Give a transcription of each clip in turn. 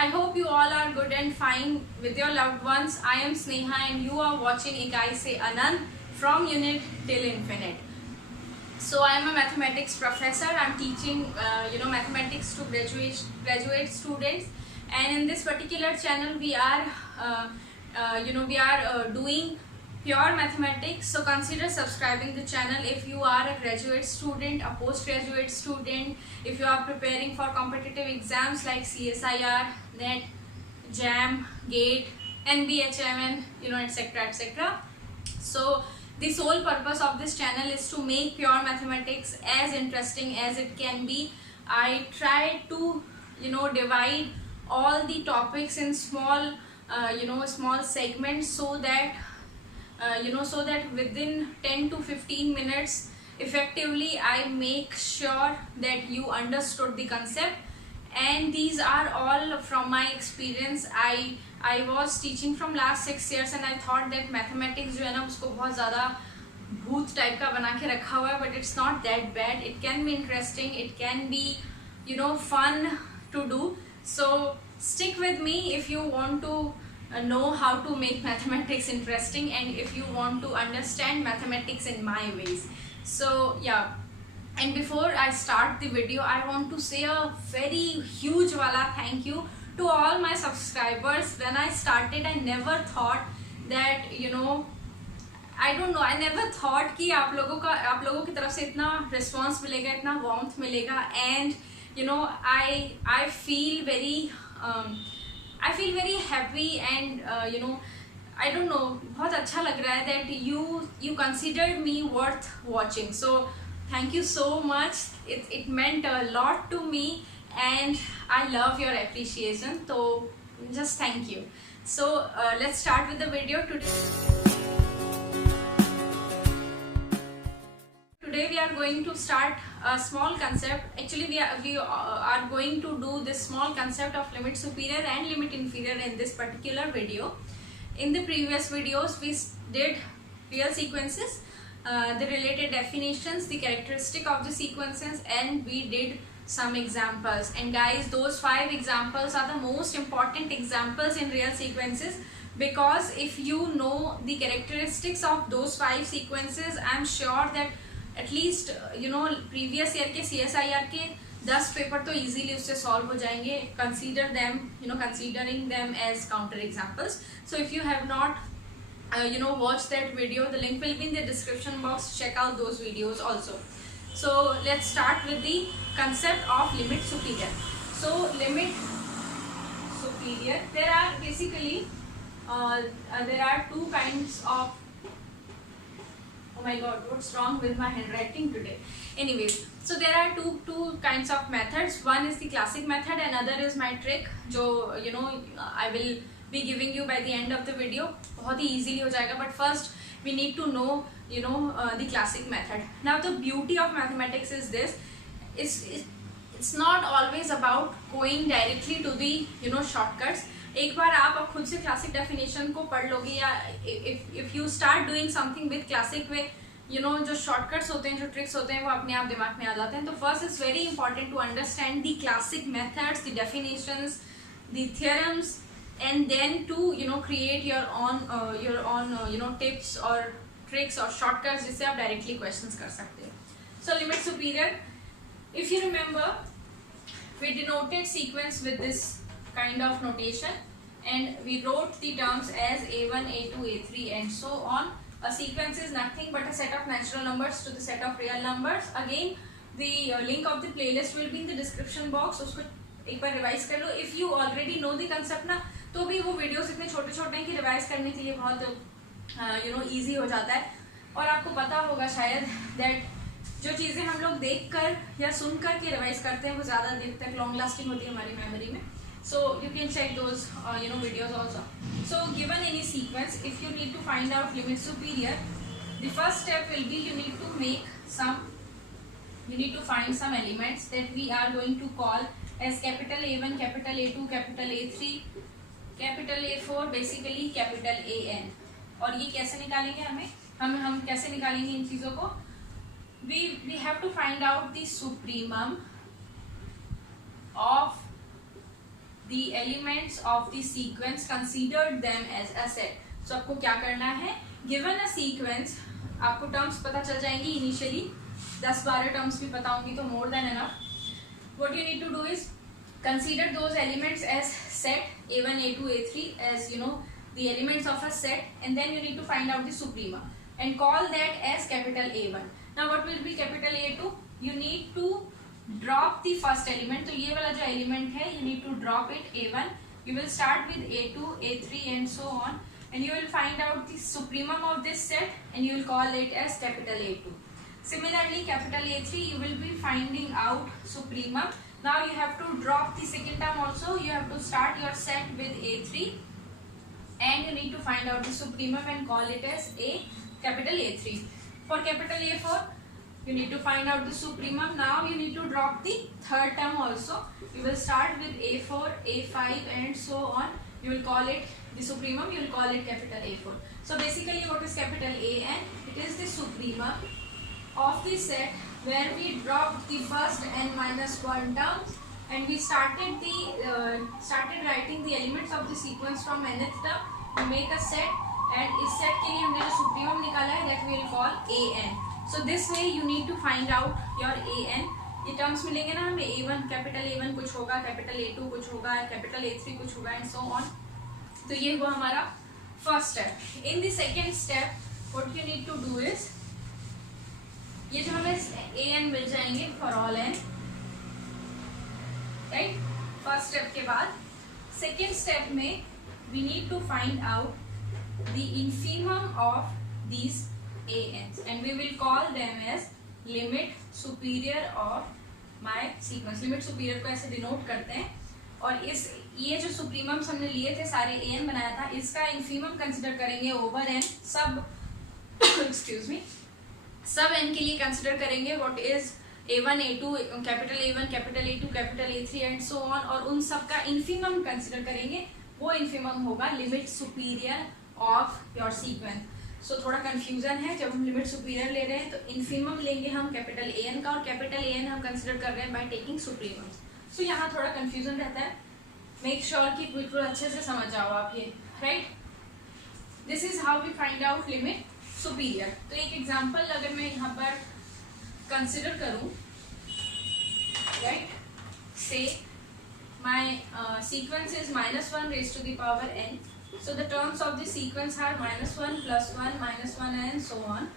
I hope you all are good and fine with your loved ones. I am Sneha and you are watching Ikai Se Anand from Unit Till Infinite. So I am a mathematics professor. I'm teaching mathematics to graduate students, and in this particular channel we are doing pure mathematics. So consider subscribing the channel if you are a graduate student, a postgraduate student, if you are preparing for competitive exams like CSIR, NET, JAM, GATE, NBHM, etc. So the sole purpose of this channel is to make pure mathematics as interesting as it can be. I try to divide all the topics in small small segments, so that within 10 to 15 minutes effectively I make sure that you understood the concept. And these are all from my experience. I was teaching from last 6 years and I thought that mathematics जो है ना उसको बहुत ज़्यादा भूत type का बना के रखा हुआ है, but it's not that bad. It can be interesting, it can be fun to do. So stick with me if you want to know how to make mathematics interesting and if you want to understand mathematics in my ways. So yeah, and before I start the video, I want to say a very huge wala thank you to all my subscribers. When I started, I never thought that I don't know, I never thought कि आप लोगों की तरफ से इतना response मिलेगा, इतना warmth मिलेगा, and I feel very happy and I don't know, बहुत अच्छा लग रहा है that you considered me worth watching. So thank you so much. It meant a lot to me and I love your appreciation. So just thank you. So let's start with the video Today we are going to start a small concept. Actually we are going to do this small concept of limit superior and limit inferior in this particular video. In the previous videos we did real sequences, the related definitions, the characteristic of the sequences, and we did some examples. And guys, those 5 examples are the most important examples in real sequences, because if you know the characteristics of those 5 sequences, I'm sure that at least previous year के CSIR के 10 paper तो easily उससे solve हो जाएंगे. Consider them, considering them as counter examples. So if you have not watch that video, the link will be in the description box. Check out those videos also. So let's start with the concept of limit superior. So limit superior, there are basically there are 2 kinds of, oh my god, what's wrong with my handwriting today? Anyways, so there are two kinds of methods. One is the classic method and other is my trick, जो I will be giving you by the end of the video. बहुत ही easily हो जाएगा, but first we need to know the classic method. Now the beauty of mathematics is this, it's not always about going directly to the shortcuts. एक बार आप खुद से classic definition को पढ़ लोगे, या if you start doing something with classic way, जो shortcuts होते हैं, जो tricks होते हैं, वो अपने आप दिमाग में आ जाते हैं. तो first it's very important to understand the classic methods, the definitions, the theorems, and then to create your own tips or tricks or shortcuts जिससे आप directly questions कर सकते हैं. So limit superior, if you remember, we denoted sequence with this kind of notation and we wrote the terms as a1, a2, a3 and so on. A sequence is nothing but a set of natural numbers to the set of real numbers. Again, the link of the playlist will be in the description box. उसको एक बार revise कर लो. If you already know the concept ना, तो भी वो videos इतने छोटे छोटे हैं कि रिवाइज करने के लिए बहुत easy हो जाता है. और आपको पता होगा शायद that जो चीज़ें हम लोग देख कर या सुन कर के रिवाइज करते हैं वो ज़्यादा देर तक लॉन्ग लास्टिंग होती है हमारी मेमोरी में. So you can check those videos also. So given any sequence, if you need to find out limit superior, the first step will be you need to find some elements that we are going to call as capital A1, capital A2, capital A3, capital A4, basically capital AN. और ये कैसे निकालेंगे हम कैसे निकालेंगे इन चीज़ों को? We have to find out the supremum of the elements of the sequence, considered them as a set. So आपको क्या करना है, given a sequence, आपको टर्म्स पता चल जाएंगी इनिशियली, 10-12 टर्म्स भी पता होंगी तो more than enough. What you need to do is consider those elements as set a1, a2, a3 as you know the elements of a set, and then you need to find out the suprema and call that as capital A1. Now what will be capital A2? You need to drop the first element. तो ये वाला जो element है, you need to drop it A1. You will start with A2, A3 and so on, and you will find out the supremum of this set and you will call it as capital A2. Similarly, capital A3 you will be finding out supremum. Now you have to drop the second term also. You have to start your set with A3 and you need to find out the supremum and call it as capital A3. For capital A4 you need to find out the supremum. Now you need to drop the third term also. You will start with A4, A5 and so on. You will call it the supremum, you will call it capital A4. So basically what is capital A? It is the supremum of the set where we dropped the first n-1 terms and we started writing the elements of the sequence from nth term to make a set, and इस set के लिए हमने जो supremum निकाला है that we will call an. So this way you need to find out your an. ये terms मिलेंगे ना हमें, A1 capital A1 कुछ होगा, capital A2 कुछ होगा, capital A3 कुछ होगा and so on. तो ये हुआ हमारा first step. In the second step what you need to do is, ये जो हमें an मिल जाएंगे for all n, right? First step के बाद second step में we need to find out the infimum of these ans and we will call them as limit superior of my sequence. limit superior को ऐसे denote करते हैं, और ये जो सुप्रीमम्स हमने लिए थे सारे an बनाया था, इसका infimum कंसिडर करेंगे ओवर n सब excuse me सब n के लिए कंसिडर करेंगे what is a1, a2, capital A1, capital A2, capital A3 and so on, और उन सब का infimum कंसिडर करेंगे. वो infimum होगा limit superior of your sequence. So थोड़ा confusion है, जब हम limit superior ले रहे हैं तो infimum लेंगे हम capital an का, और capital an हम कंसिडर कर रहे हैं by taking supremums. So यहाँ थोड़ा confusion रहता है, make sure कि बिल्कुल अच्छे से समझ जाओ आप ये, right? This is how we find out limit superior. तो एक example अगर मैं यहाँ पर consider करूँ, right? Say my sequence is -1 raised to the power n. So the terms of the sequence are -1, +1, -1 and so on.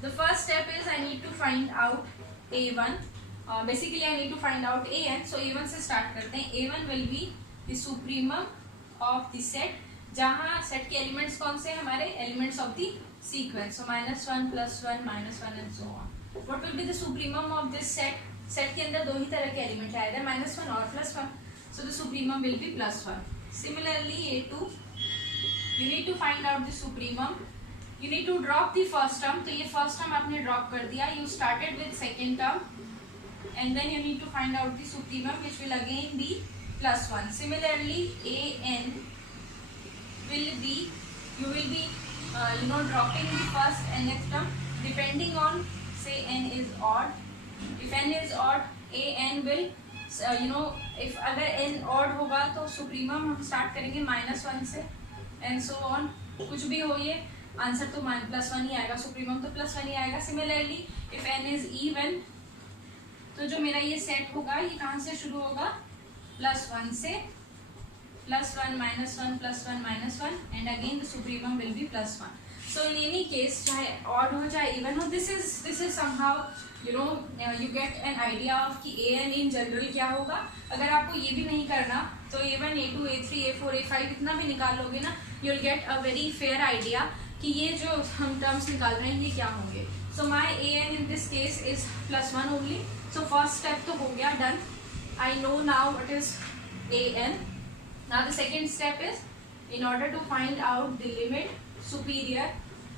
The first step is I need to find out a1. Basically I need to find out an. So a1 से start करते हैं. a1 will be the supremum of the set. जहाँ set के elements कौन से हमारे elements of the sequence. So -1, +1, -1 and so on. What will be the supremum of this set? Set के अंदर दो ही तरह के element है, either -1 or +1. So the supremum will be +1. Similarly a2, you need to find out the supremum. You need to drop the first term. तो ये first term आपने drop कर दिया. You started with second term, and then you need to find out the supremum, which will again be +1. Similarly an will be, you will be dropping the first nth term depending on, say n is odd. If n is odd, an will if अगर n odd होगा तो supremum हम start करेंगे -1 से and so on. कुछ भी हो ये आंसर तो +1 ही आएगा, supremum तो +1 ही आएगा. Similarly if n is even, तो जो मेरा ये set होगा ये कहाँ से शुरू होगा, +1 से, +1 -1 +1 -1 and again the supremum will be +1. So in any case चाहे odd हो चाहे even हो, this is somehow you get an idea of कि an in general क्या होगा. अगर आपको ये भी नहीं करना तो a1, a2, a3, a4, a5 इतना भी निकाल लोगे ना, you will get a very fair idea कि ये जो हम terms निकाल रहे हैं ये क्या होंगे. So my an in this case is +1 only. So first step तो हो गया, done. I know now what is an. Now the second step is, in order to find out the limit superior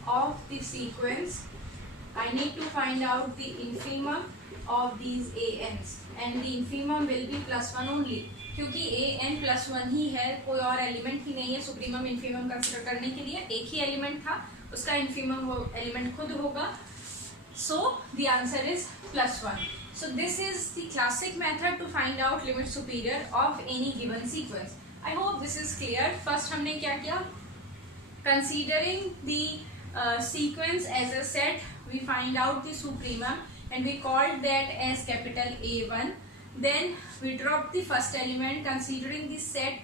of the sequence, I need to find out the infimum of these ans, and the infimum will be +1 only, क्योंकि an +1 ही है, कोई और element ही नहीं है supremum infimum consider करने के लिए. एक ही एलिमेंट था, उसका infimum वो एलिमेंट खुद होगा. So the answer is +1. So this is the classic method to find out limit superior of any given sequence. I hope this is clear. First हमने क्या किया? Considering the sequence as a set, we find out the supremum and we called that as capital A1. Then we drop the first element considering the set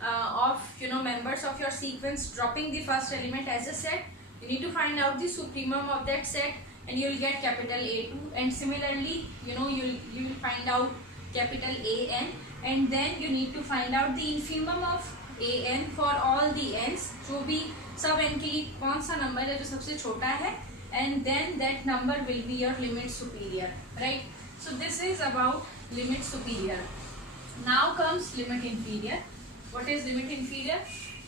of members of your sequence, dropping the first element as a set. You need to find out the supremum of that set and you will get capital A2, and similarly you will find out capital AN, and then you need to find out the infimum of AN for all the n's, जो भी सब n के लिए कौन सा number है जो सबसे छोटा है, and then that number will be your limit superior, right? So this is about limit superior. Now comes limit inferior. What is limit inferior?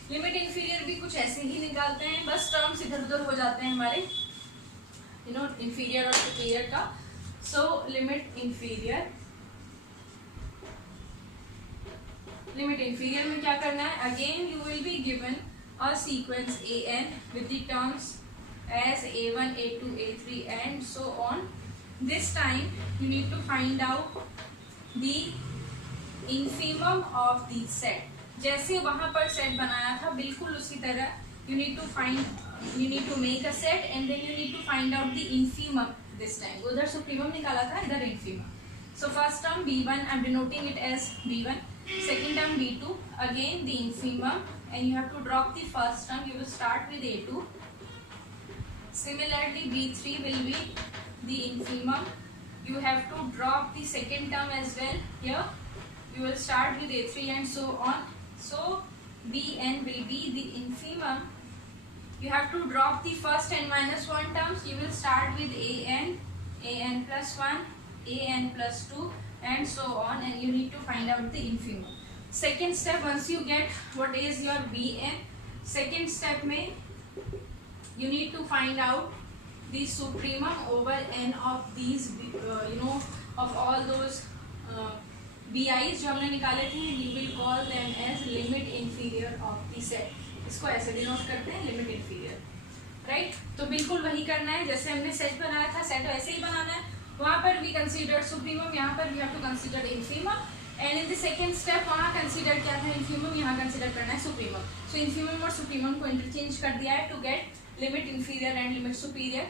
Limit inferior भी कुछ ऐसे ही निकालते हैं, बस टर्म्स इधर उधर हो जाते हैं हमारे इंफीरियर और सुपीरियर का. सो लिमिट इंफीरियर में क्या करना है? Again you will be given a sequence an with the terms as a1 a2 a3 and so on. This time you need to find out the infimum of the set. जैसे वहां पर set बनाया था बिल्कुल उसी तरह you need to make a set and then you need to find out the infimum this time. उधर supremum निकाला था, इधर infimum. So first term b1, I'm denoting it as b1. Second term b2, again the infimum, and you have to drop the first term. You will start with a2. Similarly b3 will be the infimum. You have to drop the second term as well. Here you will start with a3 and so on. So bn will be the infimum. You have to drop the first n minus 1 terms. You will start with an plus 1, an plus 2 and so on, and you need to find out the infimum. Second step, once you get what is your bn, second step में you need to find out the supremum over n of these of all those BIs जो हमने निकाले थे. We will call them as limit inferior of the set. इसको ऐसे denote करते हैं limit inferior, right? तो बिल्कुल वही करना है जैसे हमने सेट बनाया था, सेट वैसे ही बनाना है. वहाँ पर वी कंसीडर सुप्रीमम, यहाँ पर we have to consider infimum, and in the second step वहाँ कंसीडर क्या था इंफीमम, यहाँ कंसीडर करना है सुप्रीमम. सो इंफीमम और सुप्रीमम को इंटरचेंज कर दिया है to get limit inferior and limit superior.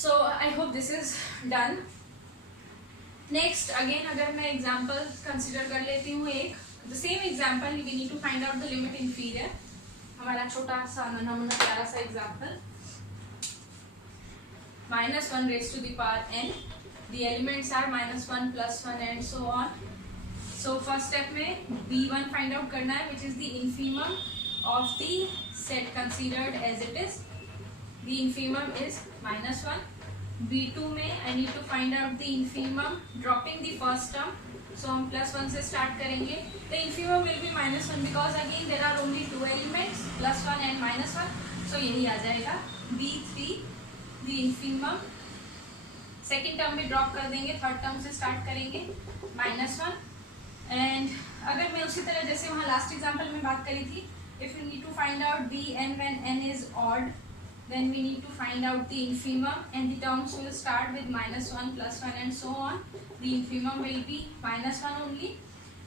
So I hope this is done. Next again अगर मैं एग्जाम्पल कंसिडर कर लेती हूँ एक, the same example we need to find out the limit inferior. हमारा छोटा सा नमूना प्यारा सा example, -1 raised to the power n. The elements are -1 plus 1 and so on. So first step में b1 find out करना है, which is the infimum of the set considered as it is. The infimum is -1. b2 में I need to find out the infimum dropping the first term. So हम +1 से start करेंगे. The infimum will be -1 because again there are only two elements, +1 and -1. So यही आ जाएगा. b3 the infimum. Second term में drop कर देंगे, third term से start करेंगे -1. एंड अगर मैं उसी तरह जैसे वहाँ लास्ट एग्जाम्पल में बात करी थी, if you need to find out bn when n is odd, then we need to find out the infimum, and the terms will start with -1 plus 1 and so on. The infimum will be -1 only,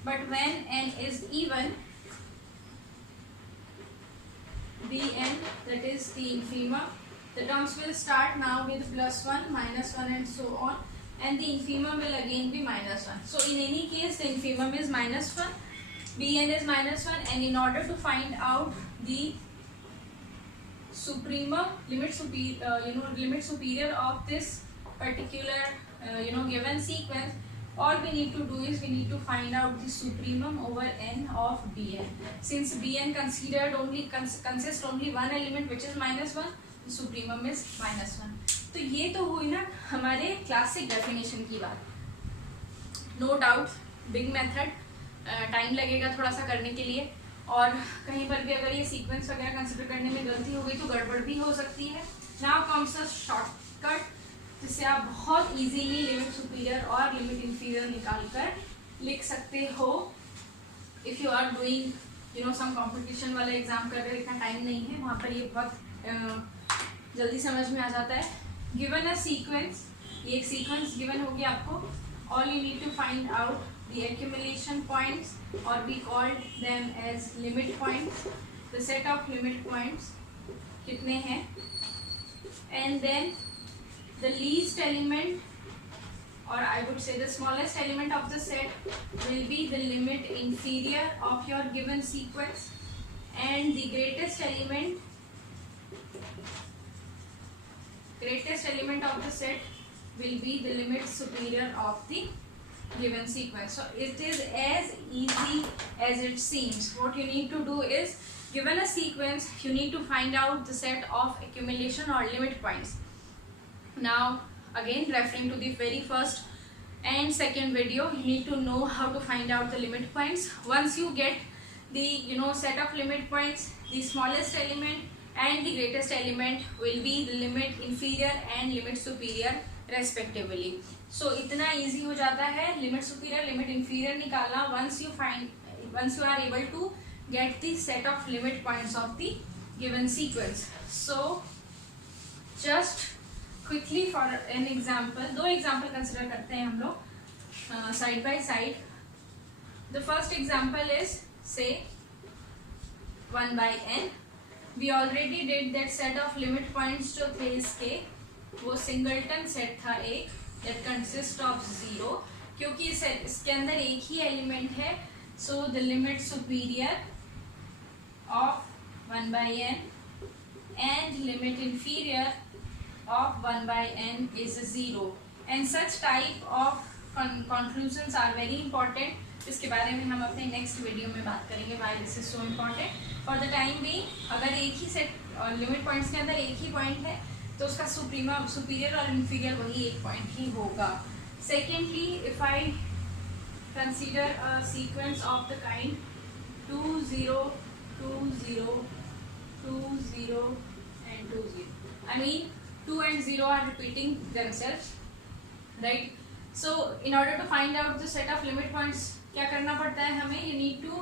but when n is even, bn, that is the infimum, the terms will start now with +1, -1 and so on, and the infimum will again be -1. So in any case the infimum is -1, bn is -1, and in order to find out the supremum, limit superior of this particular given sequence, all we need to do is we need to find out the supremum over n of bn. Since bn consists only one element which is -1, the supremum is -1. तो ये तो हुई ना हमारे classic definition की बात. No doubt big method, time लगेगा थोड़ा सा करने के लिए, और कहीं पर भी अगर ये सीक्वेंस वगैरह कंसिडर करने में गलती हो गई तो गड़बड़ भी हो सकती है. नाउ कम्स अ शॉर्टकट जिससे आप बहुत इजीली लिमिट सुपीरियर और लिमिट इंफीरियर निकाल कर लिख सकते हो. If you are doing some competition वाला एग्जाम कर रहे हो, इतना टाइम नहीं है, वहाँ पर ये बहुत जल्दी समझ में आ जाता है. गिवन अ सीक्वेंस, ये एक सीक्वेंस गिवन होगी आपको, all you need to find out the accumulation points, or we called them as limit points. The set of limit points कितने हैं, and then the least element, or I would say the smallest element of the set will be the limit inferior of your given sequence, and the greatest element of the set will be the limit superior of the given sequence. So it is as easy as it seems. What you need to do is, given a sequence, you need to find out the set of accumulation or limit points. Now again, referring to the very first and second video, you need to know how to find out the limit points. Once you get the set of limit points, the smallest element and the greatest element will be the limit inferior and limit superior respectively. So इतना easy हो जाता है limit superior limit inferior निकालना, once you are able to get the set of limit points of the given sequence. So just quickly for an example, दो example consider करते हैं हम लोग side by side. The first example is say 1 by n. We already did that set of limit points जो थे इसके, वो singleton set था एक, that consists of 0, क्योंकि इसके अंदर एक ही एलिमेंट है. So the limit superior of 1 by n and limit inferior of 1 by n is 0, and such type of conclusions are very important. इसके बारे में हम अपने नेक्स्ट वीडियो में बात करेंगे, why this is so important. For the time भी अगर एक ही सेट लिमिट पॉइंट्स के अंदर एक ही पॉइंट है तो उसका सुपीरियर और इन्फीरियर वही एक पॉइंट ही होगा. Secondly, if I consider a sequence of the kind 2 0 2 0 2 0 and 2 0, I mean 2 and 0 are repeating themselves, right? So in order to find out the set of limit points, क्या करना पड़ता है हमें? You need to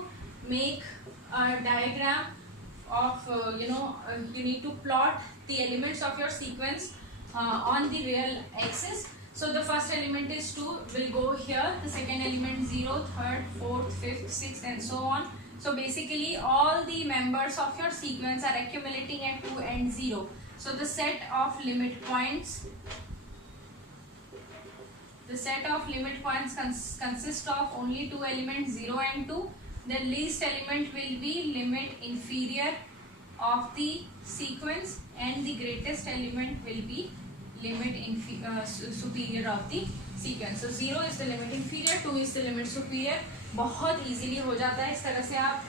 make a diagram of you need to plot the elements of your sequence on the real axis. So the first element is 2 will go here, the second element 0, third, fourth, fifth, sixth and so on. So basically all the members of your sequence are accumulating at 2 and 0. So the set of limit points consist of only two elements, 0 and 2. The least element will be limit inferior of the sequence and the greatest element will be limit superior of the sequence. So 0 is the limit inferior, 2 is the limit superior. बहुत easily हो जाता है. इस तरह से आप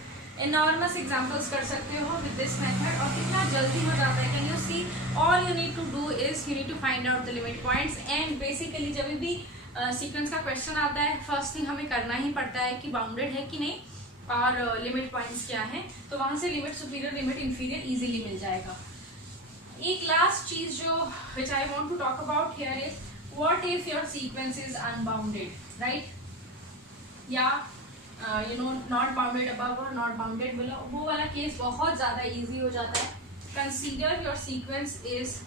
enormous examples कर सकते हो with this method, और कितना जल्दी हो जाता है. Can you see? All you need to do is you need to find out the limit points, and basically जब भी सीक्वेंस का क्वेश्चन आता है, फर्स्ट थिंग हमें करना ही पड़ता है कि बाउंडेड है कि नहीं और लिमिट पॉइंट्स क्या हैं, तो वहां से limit superior limit inferior easily मिल जाएगा. एक लास्ट चीज जो which I want to talk about here is what if your sequence is unbounded, right? या नॉट बाउंडेड अबव और नॉट बाउंडेड बिलो, वो वाला केस बहुत ज्यादा इजी हो जाता है. Consider your sequence is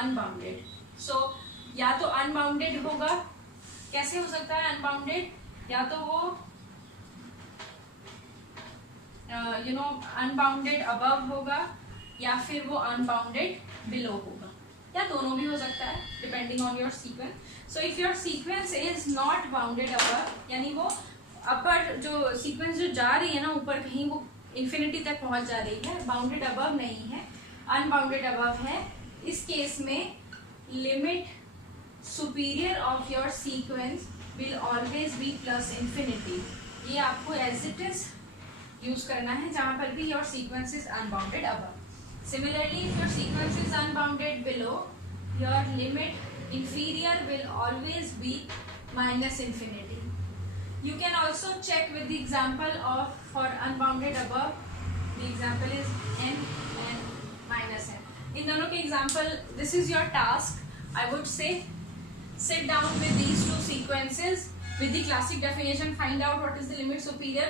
unbounded. So या तो अनबाउंडेड होगा, कैसे हो सकता है अनबाउंडेड? या तो वो अनबाउंडेड अबव होगा या फिर वो अनबाउंडेड बिलो होगा, या दोनों भी हो सकता है depending on your sequence. So if your sequence is not bounded above, यानी वो अपर जो सीक्वेंस जो जा रही है ना ऊपर कहीं, वो इन्फिनिटी तक पहुंच जा रही है, बाउंडेड अबव नहीं है, अनबाउंडेड अबव है, इस केस में limit superior of your sequence will always be plus infinity. ये आपको as it is यूज करना है जहाँ पर भी your sequence is unbounded above. Similarly, if your sequence is unbounded below, your limit inferior will always be minus infinity. You can also check with the example of for unbounded above, the example is n and minus n. इन दोनों के example, this is your task. I would say sit down with these two sequences with the classic definition, find out what is the limit superior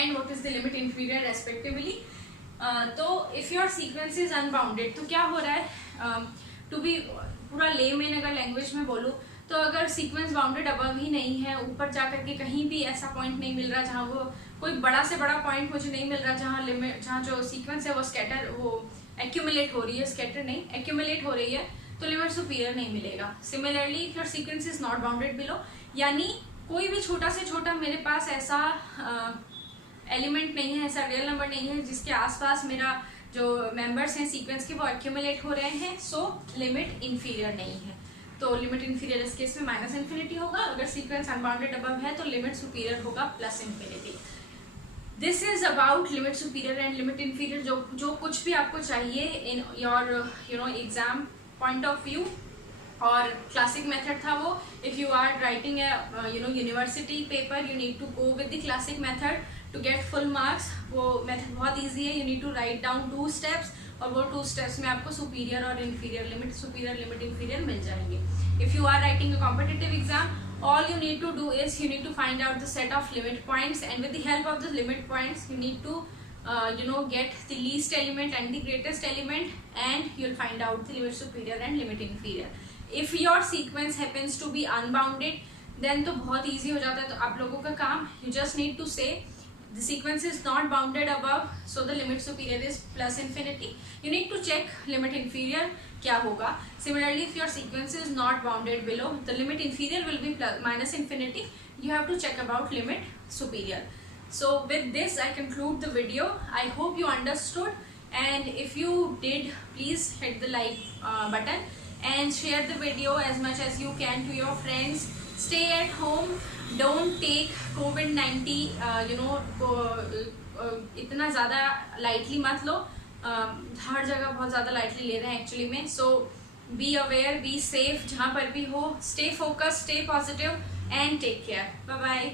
and what is the limit inferior respectively. तो if your sequence is unbounded, तो क्या हो रहा है? To be पूरा layman अगर language में बोलूँ तो अगर सीक्वेंस बाउंडेड अबव ही नहीं है, ऊपर जाकर के कहीं भी ऐसा पॉइंट नहीं मिल रहा जहाँ वो कोई बड़ा से बड़ा पॉइंट मुझे नहीं मिल रहा जहाँ जो सीक्वेंस है वो स्कैटर वो एक्यूमुलेट हो रही है, स्कैटर नहीं एक्यूमुलेट हो रही है, तो लिमिट सुपीरियर नहीं मिलेगा। Similarly if your sequence is not bounded below, यानी कोई भी छोटा से छोटा मेरे पास ऐसा एलिमेंट नहीं है, ऐसा रियल नंबर नहीं है जिसके आसपास मेरा जो मेंबर्स हैं सीक्वेंस के वो एक्यूमुलेट हो रहे हैं, सो लिमिट इन्फीरियर नहीं है। तो लिमिट इन्फीरियर इस केस में माइनस इन्फिनिटी होगा, अगर सीक्वेंस अनबाउंडेड अबव है तो लिमिट सुपीरियर होगा plus infinity. This is about limit superior and limit inferior. जो कुछ भी आपको चाहिए in your exam point of view, और क्लासिक मेथड था वो। If you are writing university paper, you need to go with the classic method to get full marks. वो method बहुत ईजी है, you need to write down 2 steps, और वो 2 steps में आपको सुपीरियर और inferior, limit superior limit inferior मिल जाएंगे। If you are writing a competitive exam, all you need to do is you need to find out the set of limit points, and with the help of the limit points you need to get the least element and the greatest element, and you'll find out the limit superior and limit inferior. If your sequence happens to be unbounded, then तो बहुत easy हो जाता है। तो आप लोगों का काम, you just need to say the sequence is not bounded above, so the limit superior is plus infinity. You need to check limit inferior क्या होगा। Similarly, if your sequence is not bounded below, the limit inferior will be plus minus infinity. You have to check about limit superior. So with this I conclude the video. I hope you understood, and if you did, please hit the like button and share the video as much as you can to your friends. Stay at home, don't take COVID-19 इतना ज़्यादा lightly मत लो। हर जगह बहुत ज़्यादा lightly ले रहे हैं actually में। So be aware, be safe जहाँ पर भी हो, stay focus, stay positive and take care. Bye bye.